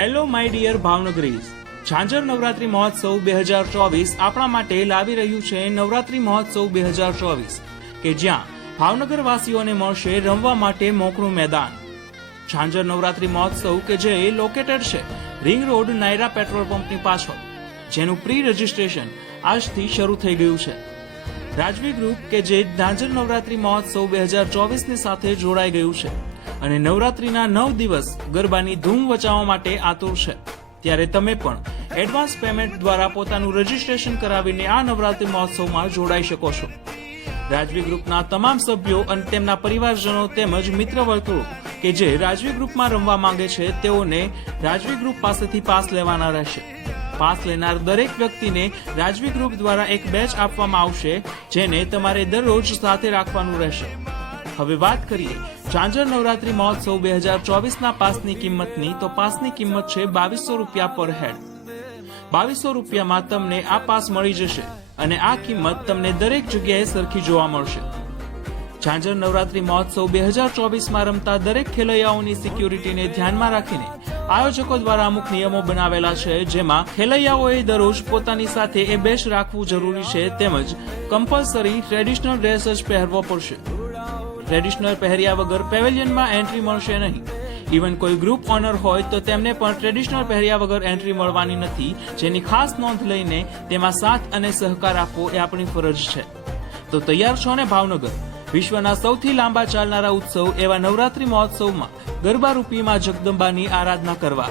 Hello my dear ભાવનગરીઝ, ઝાંઝર Navratri મહોત્સવ 2024 આપણા માટે લાવી રહ્યું છે નવરાત્રી મહોત્સવ 2024 કે જ્યાં ભાવનગર વાસીઓને મળશે રમવા માટે મોકળું મેદાન. ઝાંઝર નવરાત્રી મહોત્સવ કે જે લોકેટેડ છે રિંગ રોડ નાયરા પેટ્રોલ પંપની પાછળ, જેનું પ્રી રજીસ્ટ્રેશન આજથી શરૂ થઈ ગયું છે. રાજવી ગ્રુપ કે જે ઝાંઝર નવરાત્રી મહોત્સવ 2024 ની સાથે જોડાઈ ગયું છે અને નવરાત્રીના 9 દિવસ ગરબાની ધૂમ મચાવવા માટે આતુર છે, ત્યારે તમે પણ એડવાન્સ પેમેન્ટ દ્વારા પોતાનું રજીસ્ટ્રેશન કરાવીને આ નવરાત્રી મહોત્સવમાં જોડાઈ શકો છો. રાજવી ગ્રુપના તમામ સભ્યો અને તેમના પરિવારજનો તેમજ મિત્ર વર્તુળો કે જે રાજવી ગ્રુપમાં રમવા માંગે છે તેઓને રાજવી ગ્રુપ પાસેથી પાસ લેવાના રહેશે. પાસ લેનાર દરેક વ્યક્તિને રાજવી ગ્રુપ દ્વારા એક બેચ આપવામાં આવશે, જેને તમારે દરરોજ સાથે રાખવાનું રહેશે. હવે વાત કરીએ ઝાંઝર નવરાત્રી મહોત્સવ 2024 પાસની કિંમતની, તો પાસની કિંમત છે 2200 રૂપિયા પર હેડ. 2200 રૂપિયામાં તમને આ પાસ મળી જશે અને આ કિંમત તમને દરેક જગ્યાએ સરખી જોવા મળશે. ઝાંઝર નવરાત્રી મહોત્સવ 2024 રમતા દરેક ખેલૈયાઓની સિક્યુરિટીને ધ્યાનમાં રાખીને આયોજકો દ્વારા અમુક નિયમો બનાવેલા છે, જેમાં ખેલૈયાઓએ દરરોજ પોતાની સાથે એ બેચ રાખવું જરૂરી છે, તેમજ કમ્પલસરી ટ્રેડિશનલ ડ્રેસ જ પહેરવો પડશે. ટ્રેડિશનલ પહેર્યા વગર પેવેલિયનમાં એન્ટ્રી મળશે નહીં. ઇવન કોઈ ગ્રુપ ઓનર હોય તો તેમને પણ ટ્રેડિશનલ પહેર્યા વગર એન્ટ્રી મળવાની નથી, જેની ખાસ નોંધ લઈને તેમાં સાથ અને સહકાર આપવો એ આપણી ફરજ છે. તો તૈયાર છો ને ભાવનગર, વિશ્વના સૌથી લાંબા ચાલનારા ઉત્સવ એવા નવરાત્રી મહોત્સવમાં ગરબા રૂપીમાં જગદંબાની આરાધના કરવા.